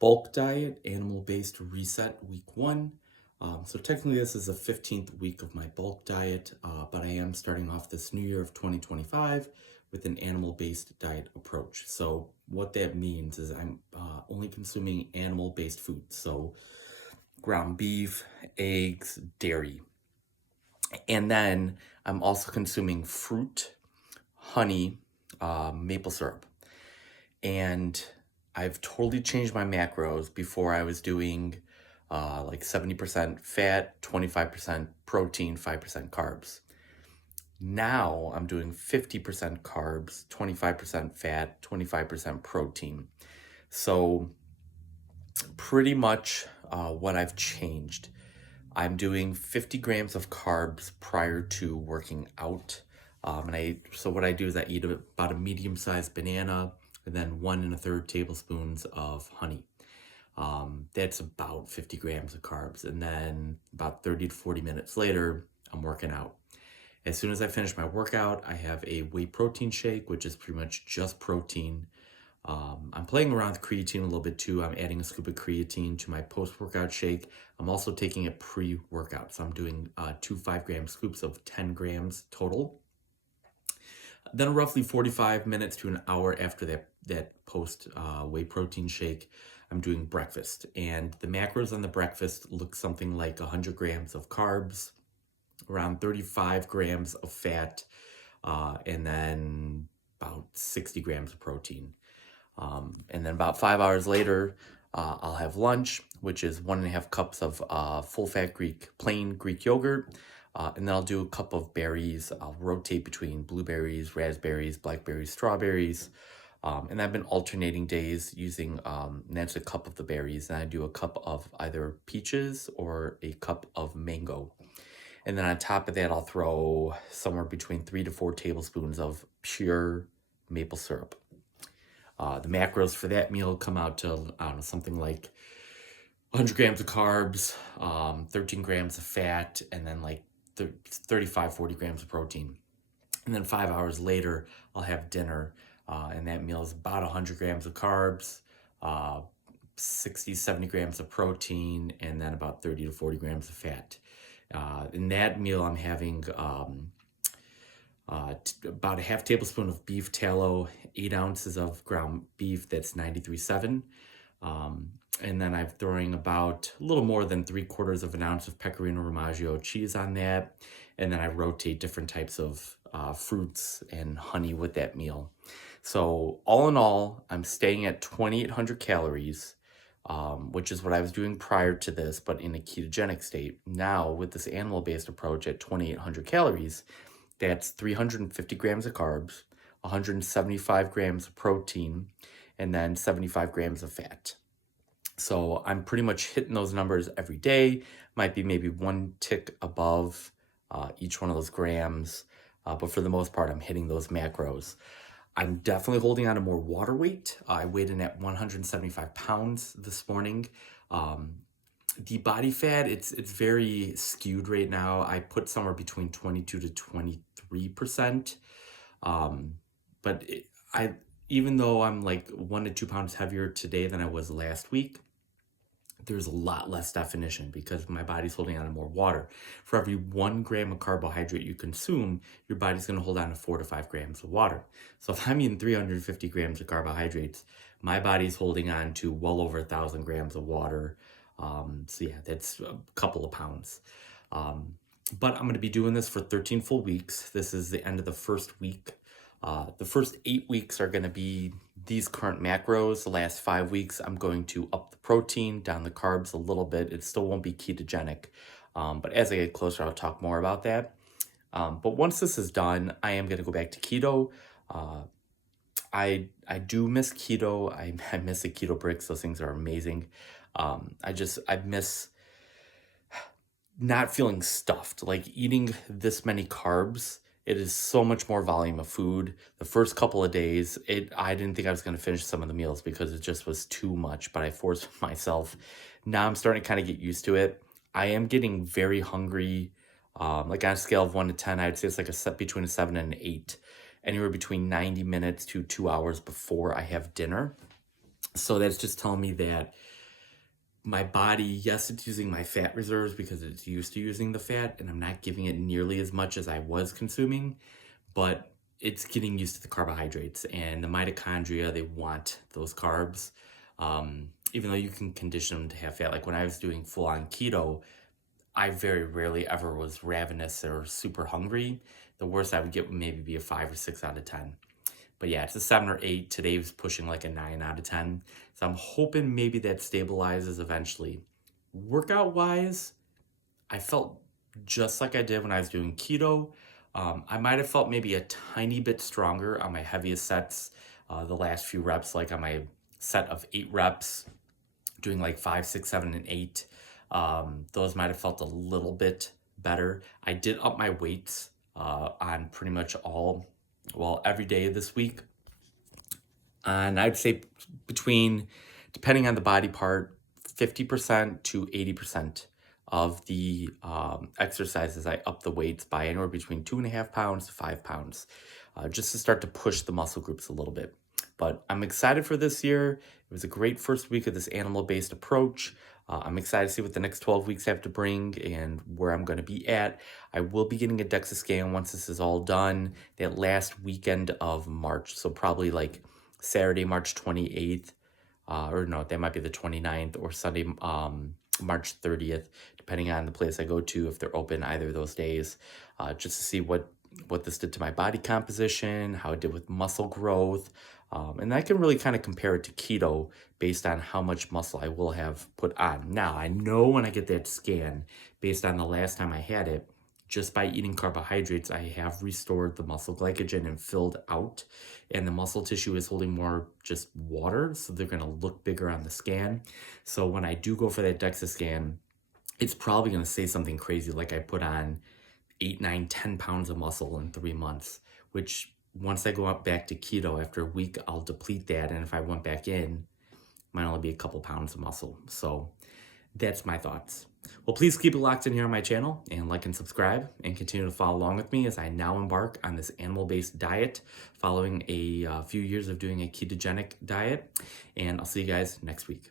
bulk diet, animal-based reset week 1. So technically this is the 15th week of my bulk diet, but I am starting off this new year of 2025 with an animal-based diet approach. So what that means is I'm only consuming animal-based food. So ground beef, eggs, dairy. And then I'm also consuming fruit, honey, maple syrup. And I've totally changed my macros. Before I was doing like 70% fat, 25% protein, 5% carbs. Now I'm doing 50% carbs, 25% fat, 25% protein. So pretty much what I've changed. I'm doing 50 grams of carbs prior to working out. So what I do is I eat about a medium-sized banana and then 1 1/3 tablespoons of honey. That's about 50 grams of carbs. And then about 30 to 40 minutes later, I'm working out. As soon as I finish my workout, I have a whey protein shake, which is pretty much just protein. I'm playing around with creatine a little bit too. I'm adding a scoop of creatine to my post-workout shake. I'm also taking it pre-workout. So I'm doing 2 5-gram scoops of 10 grams total. Then roughly 45 minutes to an hour after that post whey protein shake, I'm doing breakfast. And the macros on the breakfast look something like 100 grams of carbs, around 35 grams of fat, and then about 60 grams of protein. And then about 5 hours later, I'll have lunch, which is 1.5 cups of full-fat plain Greek yogurt. And then I'll do a cup of berries. I'll rotate between blueberries, raspberries, blackberries, strawberries. And I've been alternating days using, and that's a cup of the berries. And I do a cup of either peaches or a cup of mango. And then on top of that, I'll throw somewhere between 3 to 4 tablespoons of pure maple syrup. The macros for that meal come out to, I don't know, something like 100 grams of carbs, 13 grams of fat, and then like 35, 40 grams of protein. And then 5 hours later, I'll have dinner, and that meal is about 100 grams of carbs, 60, 70 grams of protein, and then about 30 to 40 grams of fat. In that meal, I'm having about a half tablespoon of beef tallow, 8 ounces of ground beef, that's 93.7. And then I'm throwing about a little more than 3/4 of an ounce of Pecorino Formaggio cheese on that. And then I rotate different types of fruits and honey with that meal. So all in all, I'm staying at 2,800 calories, which is what I was doing prior to this, but in a ketogenic state. Now with this animal-based approach at 2,800 calories, that's 350 grams of carbs, 175 grams of protein, and then 75 grams of fat. So I'm pretty much hitting those numbers every day. Might be maybe 1 tick above each one of those grams. But for the most part, I'm hitting those macros. I'm definitely holding on to more water weight. I weighed in at 175 pounds this morning. The body fat, it's very skewed right now. I put somewhere between 22 to 23%. But even though I'm like 1 to 2 pounds heavier today than I was last week, there's a lot less definition because my body's holding on to more water. For every 1 gram of carbohydrate you consume, your body's going to hold on to 4 to 5 grams of water. So if I'm eating 350 grams of carbohydrates, my body's holding on to well over 1,000 grams of water. So yeah, that's a couple of pounds. But I'm going to be doing this for 13 full weeks. This is the end of the first week. The first 8 weeks are going to be these current macros. The last 5 weeks, I'm going to up the protein, down the carbs a little bit. It still won't be ketogenic. But as I get closer, I'll talk more about that. But once this is done, I am going to go back to keto. I do miss keto. I miss the keto bricks. Those things are amazing. I miss not feeling stuffed, like eating this many carbs. It is so much more volume of food. The first couple of days, I didn't think I was going to finish some of the meals because it just was too much, but I forced myself. Now I'm starting to kind of get used to it. I am getting very hungry. Like on a scale of 1 to 10, I'd say it's like between a 7 and an 8, anywhere between 90 minutes to 2 hours before I have dinner. So that's just telling me that my body, yes, it's using my fat reserves because it's used to using the fat, and I'm not giving it nearly as much as I was consuming, but it's getting used to the carbohydrates and the mitochondria. They want those carbs. Even though you can condition them to have fat. Like when I was doing full on keto, I very rarely ever was ravenous or super hungry. The worst I would get would maybe be a 5 or 6 out of 10. But yeah, it's a 7 or 8. Today was pushing like a 9 out of 10. So I'm hoping maybe that stabilizes eventually. Workout wise, I felt just like I did when I was doing keto. I might have felt maybe a tiny bit stronger on my heaviest sets, the last few reps, like on my set of 8 reps, doing like 5, 6, 7, and 8. Those might have felt a little bit better. I did up my weights on pretty much every day this week. And I'd say between, depending on the body part, 50% to 80% of the exercises, I up the weights by anywhere between 2.5 pounds to 5 pounds, just to start to push the muscle groups a little bit. But I'm excited for this year. It was a great first week of this animal-based approach. I'm excited to see what the next 12 weeks have to bring and where I'm going to be at. I will be getting a DEXA scan once this is all done, that last weekend of March. So probably like Saturday, March 28th, or no, that might be the 29th, or Sunday, March 30th, depending on the place I go to, if they're open either of those days, just to see what this did to my body composition, how it did with muscle growth. And I can really kind of compare it to keto based on how much muscle I will have put on. Now, I know when I get that scan, based on the last time I had it, just by eating carbohydrates, I have restored the muscle glycogen and filled out, and the muscle tissue is holding more just water, so they're going to look bigger on the scan. So when I do go for that DEXA scan, it's probably going to say something crazy like I put on 8, 9, 10 pounds of muscle in 3 months, which once I go up back to keto after a week, I'll deplete that. And if I went back in, might only be a couple pounds of muscle. So that's my thoughts. Well, please keep it locked in here on my channel and like and subscribe and continue to follow along with me as I now embark on this animal-based diet following a few years of doing a ketogenic diet. And I'll see you guys next week.